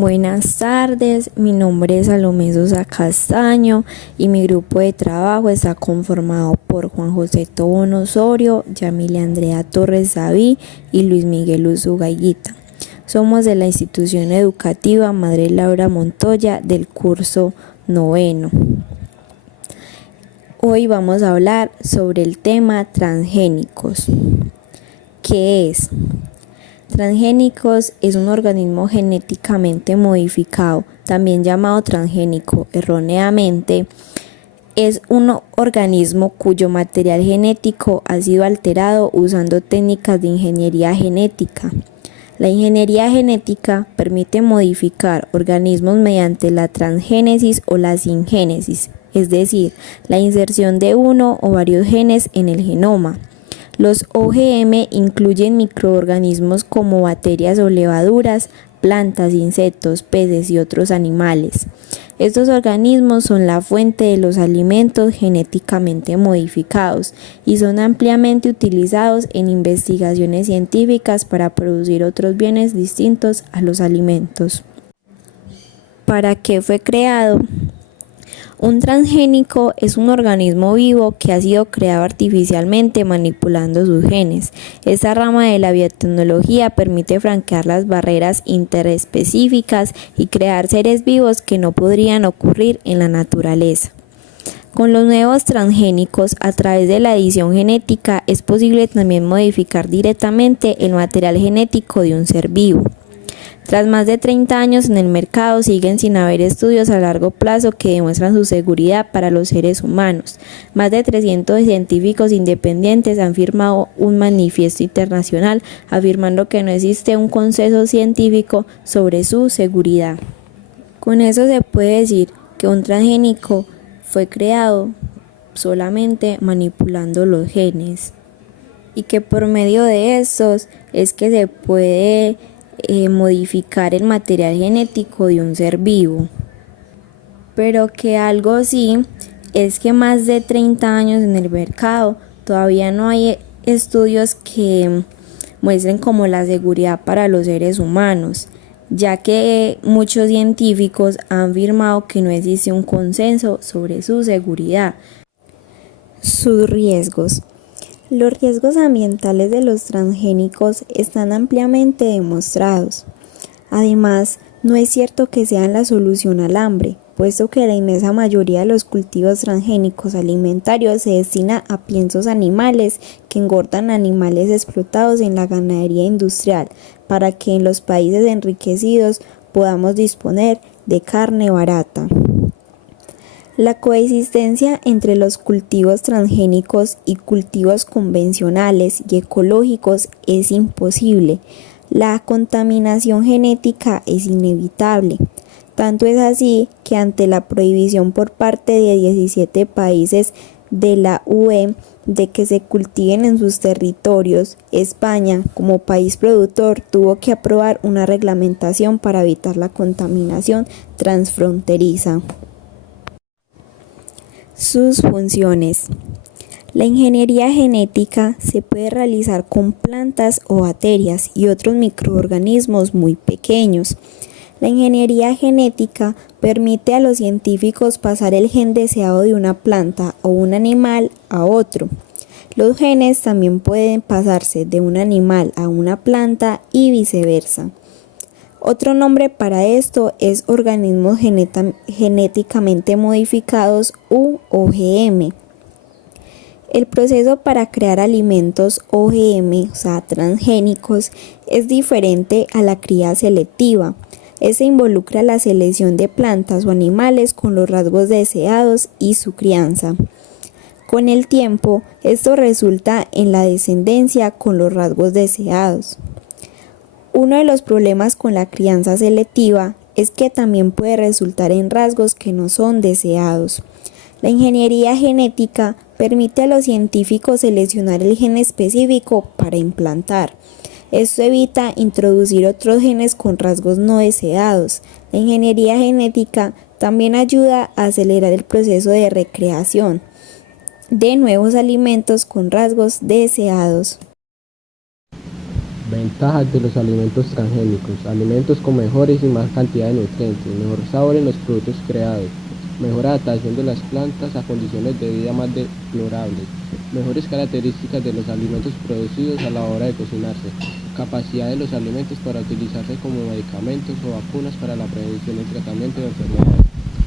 Buenas tardes, mi nombre es Salomé Sosa Castaño y mi grupo de trabajo está conformado por Juan José Tobón Osorio, Yamilia Andrea Torres David y Luis Miguel Usuga Higuita. Somos de la institución educativa Madre Laura Montoya del curso 9. Hoy vamos a hablar sobre el tema transgénicos. ¿Qué es? Transgénicos es un organismo genéticamente modificado, también llamado transgénico erróneamente. Es un organismo cuyo material genético ha sido alterado usando técnicas de ingeniería genética. La ingeniería genética permite modificar organismos mediante la transgénesis o la singénesis, es decir, la inserción de uno o varios genes en el genoma. Los OGM incluyen microorganismos como bacterias o levaduras, plantas, insectos, peces y otros animales. Estos organismos son la fuente de los alimentos genéticamente modificados y son ampliamente utilizados en investigaciones científicas para producir otros bienes distintos a los alimentos. ¿Para qué fue creado? Un transgénico es un organismo vivo que ha sido creado artificialmente manipulando sus genes. Esta rama de la biotecnología permite franquear las barreras interespecíficas y crear seres vivos que no podrían ocurrir en la naturaleza. Con los nuevos transgénicos, a través de la edición genética, es posible también modificar directamente el material genético de un ser vivo. Tras más de 30 años en el mercado, siguen sin haber estudios a largo plazo que demuestran su seguridad para los seres humanos. Más de 300 científicos independientes han firmado un manifiesto internacional afirmando que no existe un consenso científico sobre su seguridad. Con eso se puede decir que un transgénico fue creado solamente manipulando los genes y que por medio de estos es que se puede modificar el material genético de un ser vivo. Pero que algo sí es que más de 30 años en el mercado todavía no hay estudios que muestren como la seguridad para los seres humanos, ya que muchos científicos han afirmado que no existe un consenso sobre su seguridad. Sus riesgos. Los riesgos ambientales de los transgénicos están ampliamente demostrados. Además, no es cierto que sean la solución al hambre, puesto que la inmensa mayoría de los cultivos transgénicos alimentarios se destina a piensos animales que engordan animales explotados en la ganadería industrial, para que en los países enriquecidos podamos disponer de carne barata. La coexistencia entre los cultivos transgénicos y cultivos convencionales y ecológicos es imposible. La contaminación genética es inevitable. Tanto es así que ante la prohibición por parte de 17 países de la UE de que se cultiven en sus territorios, España, como país productor, tuvo que aprobar una reglamentación para evitar la contaminación transfronteriza. Sus funciones. La ingeniería genética se puede realizar con plantas o bacterias y otros microorganismos muy pequeños. La ingeniería genética permite a los científicos pasar el gen deseado de una planta o un animal a otro. Los genes también pueden pasarse de un animal a una planta y viceversa. Otro nombre para esto es organismos genéticamente modificados u OGM. El proceso para crear alimentos OGM, o sea, transgénicos, es diferente a la cría selectiva. Este involucra la selección de plantas o animales con los rasgos deseados y su crianza. Con el tiempo, esto resulta en la descendencia con los rasgos deseados. Uno de los problemas con la crianza selectiva es que también puede resultar en rasgos que no son deseados. La ingeniería genética permite a los científicos seleccionar el gen específico para implantar. Esto evita introducir otros genes con rasgos no deseados. La ingeniería genética también ayuda a acelerar el proceso de recreación de nuevos alimentos con rasgos deseados. Ventajas de los alimentos transgénicos: alimentos con mejores y más cantidad de nutrientes, mejor sabor en los productos creados, mejor adaptación de las plantas a condiciones de vida más deplorables, mejores características de los alimentos producidos a la hora de cocinarse, capacidad de los alimentos para utilizarse como medicamentos o vacunas para la prevención y tratamiento de enfermedades.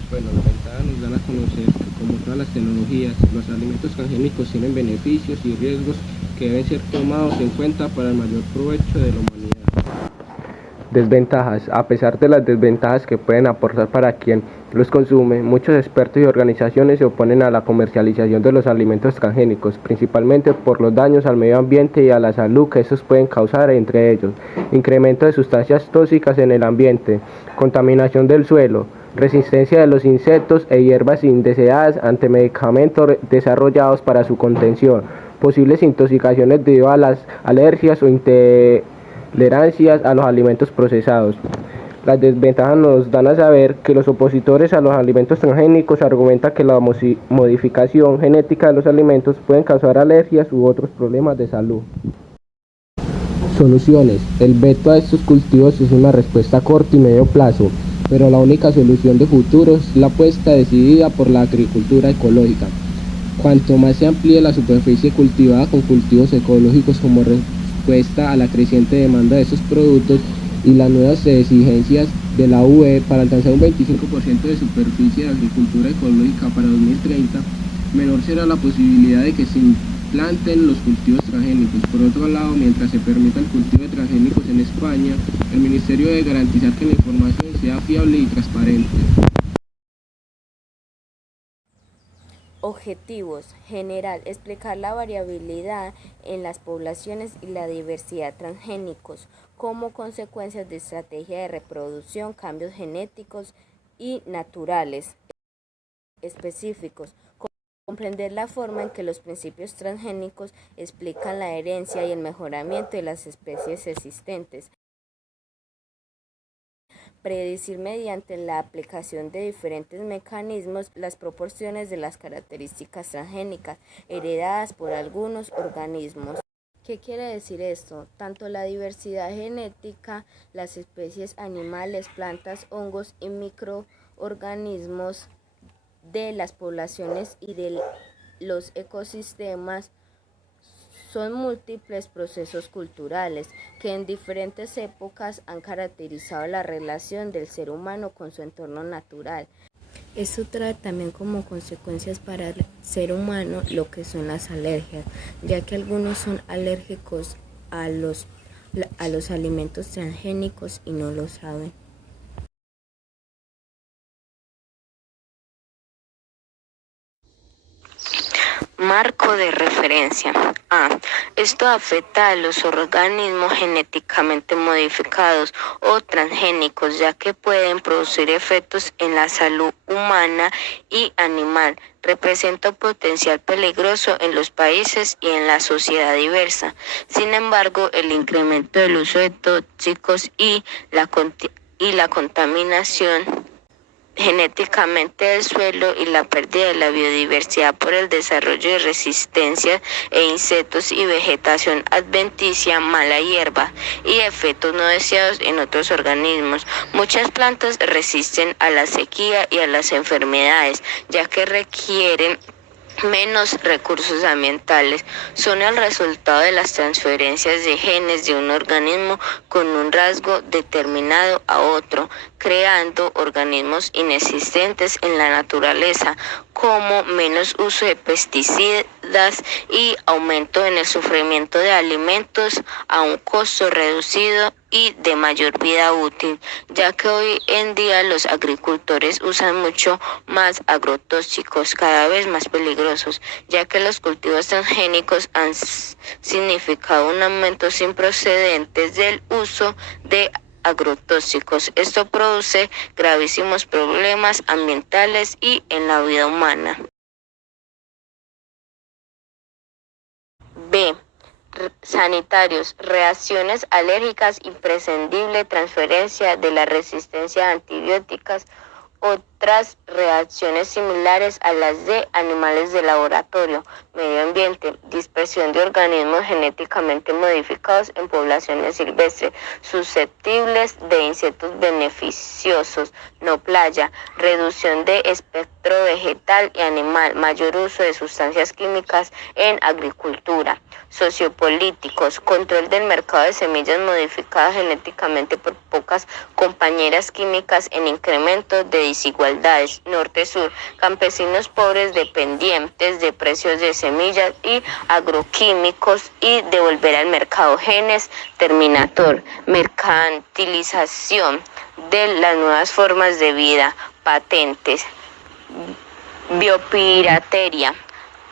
Bueno, las ventajas nos dan a conocer que, como todas las tecnologías, los alimentos transgénicos tienen beneficios y riesgos que deben ser tomados en cuenta para el mayor provecho de la humanidad. Desventajas: a pesar de las desventajas que pueden aportar para quien los consume, muchos expertos y organizaciones se oponen a la comercialización de los alimentos transgénicos, principalmente por los daños al medio ambiente y a la salud que estos pueden causar, entre ellos: incremento de sustancias tóxicas en el ambiente, contaminación del suelo, resistencia de los insectos e hierbas indeseadas ante medicamentos desarrollados para su contención, posibles intoxicaciones debido a las alergias o intolerancias a los alimentos procesados. Las desventajas nos dan a saber que los opositores a los alimentos transgénicos argumentan que la modificación genética de los alimentos pueden causar alergias u otros problemas de salud. Soluciones: el veto a estos cultivos es una respuesta a corto y medio plazo, pero la única solución de futuro es la apuesta decidida por la agricultura ecológica. Cuanto más se amplíe la superficie cultivada con cultivos ecológicos como respuesta a la creciente demanda de estos productos y las nuevas exigencias de la UE para alcanzar un 25% de superficie de agricultura ecológica para 2030, menor será la posibilidad de que se implanten los cultivos transgénicos. Por otro lado, mientras se permita el cultivo de transgénicos en España, el Ministerio debe garantizar que la información sea fiable y transparente. Objetivos: general, explicar la variabilidad en las poblaciones y la diversidad transgénicos como consecuencias de estrategia de reproducción, cambios genéticos y naturales específicos. Comprender la forma en que los principios transgénicos explican la herencia y el mejoramiento de las especies existentes. Predecir mediante la aplicación de diferentes mecanismos las proporciones de las características transgénicas heredadas por algunos organismos. ¿Qué quiere decir esto? Tanto la diversidad genética, las especies animales, plantas, hongos y microorganismos de las poblaciones y de los ecosistemas son múltiples procesos culturales que en diferentes épocas han caracterizado la relación del ser humano con su entorno natural. Esto trae también como consecuencias para el ser humano lo que son las alergias, ya que algunos son alérgicos a los alimentos transgénicos y no lo saben. Marco de referencia. A. Esto afecta a los organismos genéticamente modificados o transgénicos, ya que pueden producir efectos en la salud humana y animal. Representa un potencial peligroso en los países y en la sociedad diversa. Sin embargo, el incremento del uso de tóxicos y la contaminación genéticamente del suelo y la pérdida de la biodiversidad por el desarrollo de resistencias e insectos y vegetación adventicia, mala hierba y efectos no deseados en otros organismos. Muchas plantas resisten a la sequía y a las enfermedades, ya que requieren menos recursos ambientales. Son el resultado de las transferencias de genes de un organismo con un rasgo determinado a otro, creando organismos inexistentes en la naturaleza, como menos uso de pesticidas y aumento en el sufrimiento de alimentos a un costo reducido y de mayor vida útil, ya que hoy en día los agricultores usan mucho más agrotóxicos, cada vez más peligrosos, ya que los cultivos transgénicos han significado un aumento sin precedentes del uso de agrotóxicos. Esto produce gravísimos problemas ambientales y en la vida humana. B. Sanitarios, reacciones alérgicas imprescindible, transferencia de la resistencia a antibióticos otras reacciones similares a las de animales de laboratorio. Medio ambiente, dispersión de organismos genéticamente modificados en poblaciones silvestres susceptibles de insectos beneficiosos. No playa, reducción de espectro vegetal y animal, mayor uso de sustancias químicas en agricultura. Sociopolíticos, control del mercado de semillas modificadas genéticamente por pocas compañeras químicas en incremento de desigualdades. Norte-sur, campesinos pobres dependientes de precios de semillas y agroquímicos y devolver al mercado genes. Terminator, mercantilización de las nuevas formas de vida, patentes, biopirateria,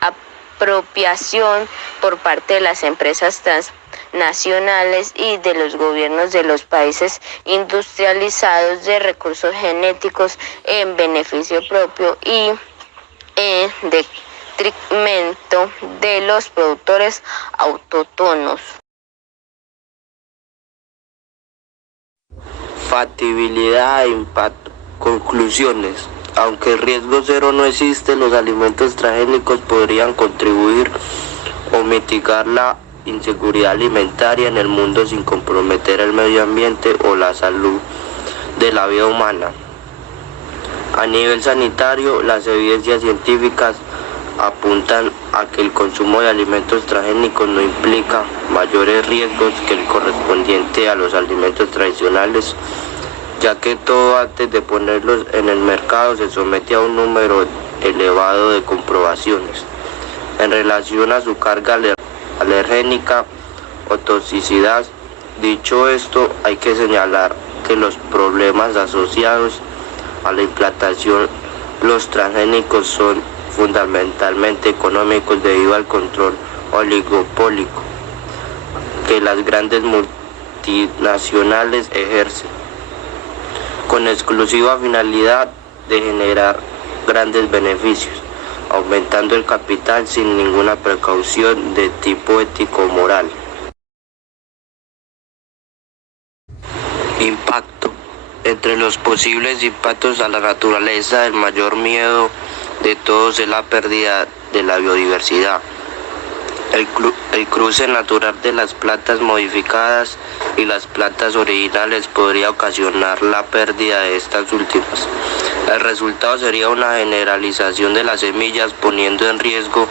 apropiación por parte de las empresas transnacionales y de los gobiernos de los países industrializados de recursos genéticos en beneficio propio y en detrimento de los productores autóctonos. Factibilidad e impacto. Conclusiones. Aunque el riesgo cero no existe, los alimentos transgénicos podrían contribuir o mitigar la inseguridad alimentaria en el mundo sin comprometer el medio ambiente o la salud de la vida humana. A nivel sanitario, las evidencias científicas apuntan a que el consumo de alimentos transgénicos no implica mayores riesgos que el correspondiente a los alimentos tradicionales, ya que todo antes de ponerlos en el mercado se somete a un número elevado de comprobaciones en relación a su carga alergénica o toxicidad. Dicho esto, hay que señalar que los problemas asociados a la implantación los transgénicos son fundamentalmente económicos debido al control oligopólico que las grandes multinacionales ejercen, con exclusiva finalidad de generar grandes beneficios, aumentando el capital sin ninguna precaución de tipo ético o moral. Impacto. Entre los posibles impactos a la naturaleza, el mayor miedo de todos es la pérdida de la biodiversidad. El cruce natural de las plantas modificadas y las plantas originales podría ocasionar la pérdida de estas últimas. El resultado sería una generalización de las semillas, poniendo en riesgo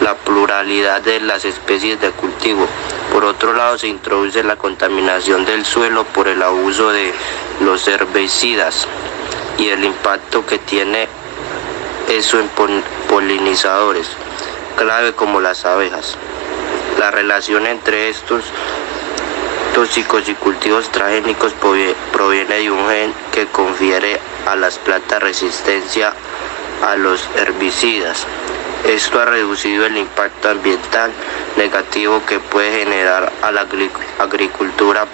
la pluralidad de las especies de cultivo. Por otro lado, se introduce la contaminación del suelo por el abuso de los herbicidas y el impacto que tiene eso en polinizadores, clave como las abejas. La relación entre estos tóxicos y cultivos transgénicos proviene de un gen que confiere a las plantas resistencia a los herbicidas. Esto ha reducido el impacto ambiental negativo que puede generar a la agricultura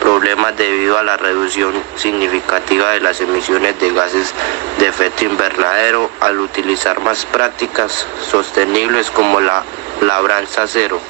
problemas debido a la reducción significativa de las emisiones de gases de efecto invernadero al utilizar más prácticas sostenibles como la labranza cero.